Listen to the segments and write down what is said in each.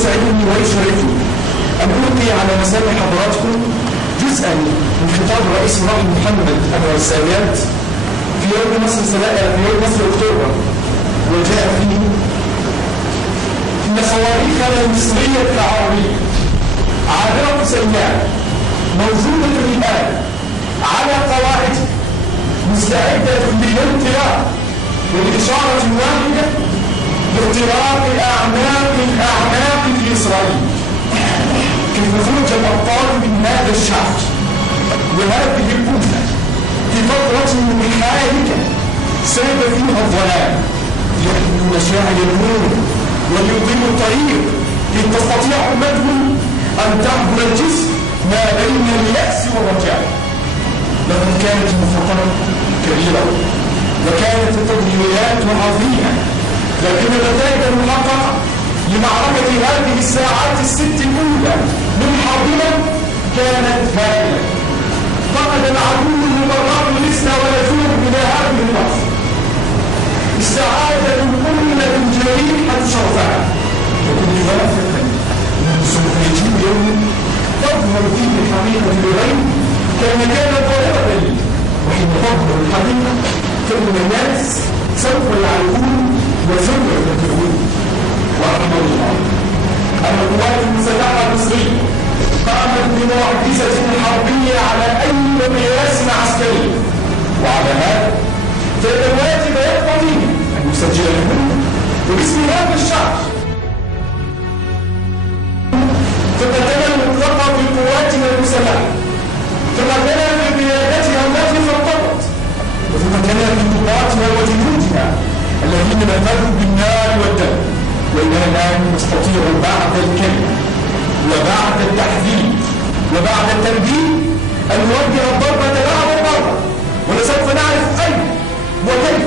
يسعدني ويشرفني أن ألقي على مسامع حضراتكم جزءا من خطاب الرئيس الراحل محمد أنور السادات في يوم نصر أكتوبر، وجاء فيه: إن صواريخنا المصرية العربية عابرة سيئة موجودة الآن على قواعدها مستعدة للانطلاق وبإشارة واحدة لاختراق الأعماق في إسرائيل. كيف خرج الأبطال من هذا الشعب وهذه الأمة في فترة حالكة ساد فيها الظلام ليحملوا مشاعر النور وليضيئوا الطريق لتستطيع أمتهم أن تعبر الجسر ما بين اليأس والرجاء. لقد كانت المخاطرة كبيرة وكانت التضحيات عظيمة، لكن النتائج المحققة لمعركة هذه الساعات الست الأولى من حربنا كانت هائلة. فقد العدو المبرر لسنا ونزول إلى هذه اللحظة استعادة أمة جريحة شرفها، وكل واثق أنه سوف يجيء يوم تظهر فيه حقيقة الغيب كما كانت ظاهرة لي، وحين تظهر الحقيقة فإن الناس سوف يعرفون وسوف يتبعون. ورحمة الله أن القوات المسلحة المصرية قامت بمعجزة حربية على أي مقياس عسكري، وعلى هذا فإن الواجب يقتضي أن يسجل لهم وباسم هذا الشعب تقدم المطلقة في قواتنا المسلحة، تقدم في قيادتها التي فرطت، وتقدم في قواتنا وجنودها الذين نفذوا بالنار والدم. وإننا الآن نستطيع بعد الكلمة وبعد التحذير وبعد التنبيه أن نوجه الضربة بعد الضربة، ولسوف نعرف أين وكيف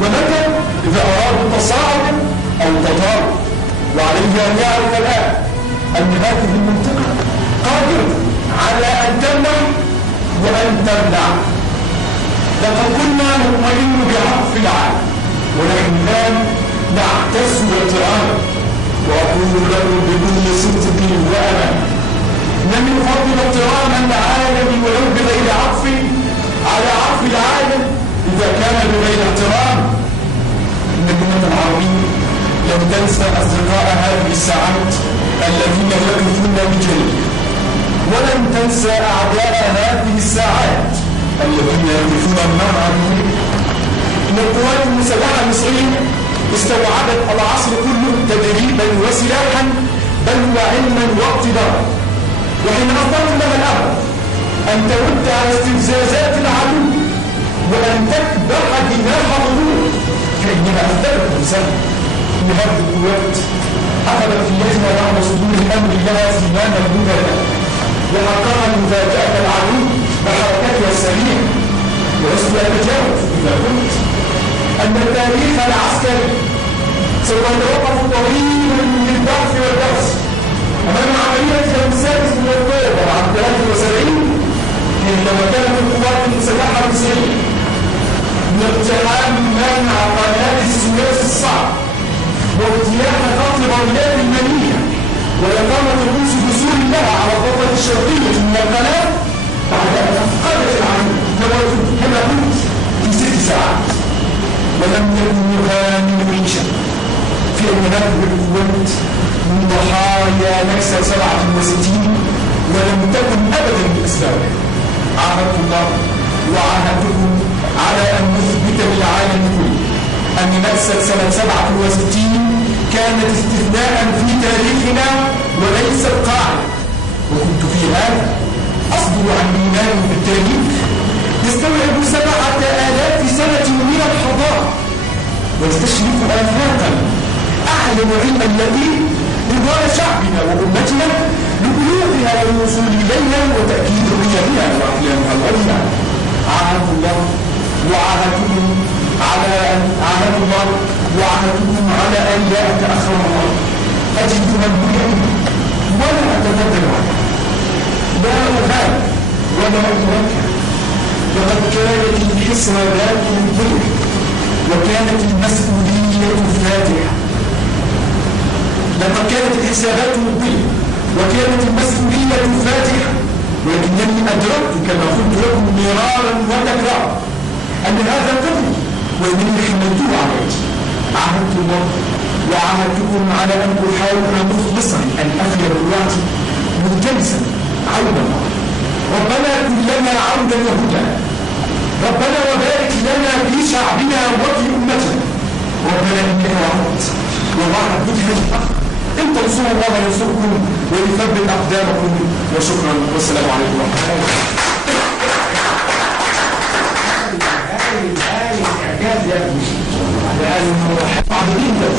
ومتى إذا أرادوا التصاعد أو التطارق. وعليه أن يعرف الآن أن هذه المنطقة قادرة على أن تمنع وأن تمنع. لقد كنا نطمئن بعطف العالم، ونحن الآن نعتز واغترارا. وأقول لكم بكل صدق وأمان إن من فضل اغترام العالم ولو بغير عطف على عطف العالم إذا كان بغير احترام. إن الأمة العربية لم تنسى أصدقاء هذه الساعات الذين يقفون بجانبها، ولن تنسى أعداء هذه الساعات الذين يقفون مع عدوهم. إن القوات المسلحة المصرية استوعبت العصر كله تدريبا وسلاحا بل وعلما واقتدارا، وحين أفضلت لها الأمر أن ترد على استفزازات العدو وأن تكبح دماء حضور، فإنها أثبتت رسالة أن هذه القوات أخذت في يدها بعد صدور الأمر لها زمام المبادئ، وحققت مفاجأة العدو بحركتها السريعة. ولست أتجاوز إذا قلت أن التاريخ العسكري سوف يتوقف طويلا للبحث والدرس أمام عملية يوم 6 من أكتوبر عام 73 حينما كانت القوات المسلحة المصرية من اقتحام منع قناة السويس الصعب واجتياح خط الرياض المنية وإقامة رؤوس جسور لها على الضفة الشرقية من القناة بعد أن أفقدت العدو توازن كما قلت في 6 ساعات. ولم يكن يغامر عيشا في أن هذه القوات من ضحايا نكسة 67 ولم تكن أبدا بأسبابها. عاهدت الله وعاهدتكم على أن نثبت للعالم كله أن نكسة سنة 67 كانت استثناء في تاريخنا وليست قاعدة، وكنت في هذا أصدر عن إيمان بالتاريخ يستوعب 7000 سنة من الحضارة ويستشرف آفاقا أعلم علم اليقين نضال شعبنا وأمتنا لبلوغها والوصول إليها وتأكيد قيمها وأحلامها العليا. عاهدت الله وعاهدتكم على أن لا أتأخر الله أجد مبدئا ولا أتبدل عنه، لا أغال ولا أتوكل. لقد كانت الحسرة ذات الظلم وكانت المسؤولية فاتحة. لقد كانت الحسابات مبطلة وكانت المسؤولية فاتحة، ولكنني أدركت كما قلت لكم مرارا وتكرارا أن هذا قبلي وإنني حملته على وجهي. عاهدت الله وعاهدتكم على أن أحاول مخلصا أن أخي بالوقت ملتمسا عودا الله. ربنا كن لنا عودا وهدى، ربنا وبارك لنا في شعبنا وفي أمتنا. ربنا إنك وعدت ووعد بك الحق، إن تنصروا الله ينصركم ويثبت أقدامكم. وشكرا والسلام عليكم ورحمة الله. هاي الإعجاز يا ابني، لأنه صعب جدا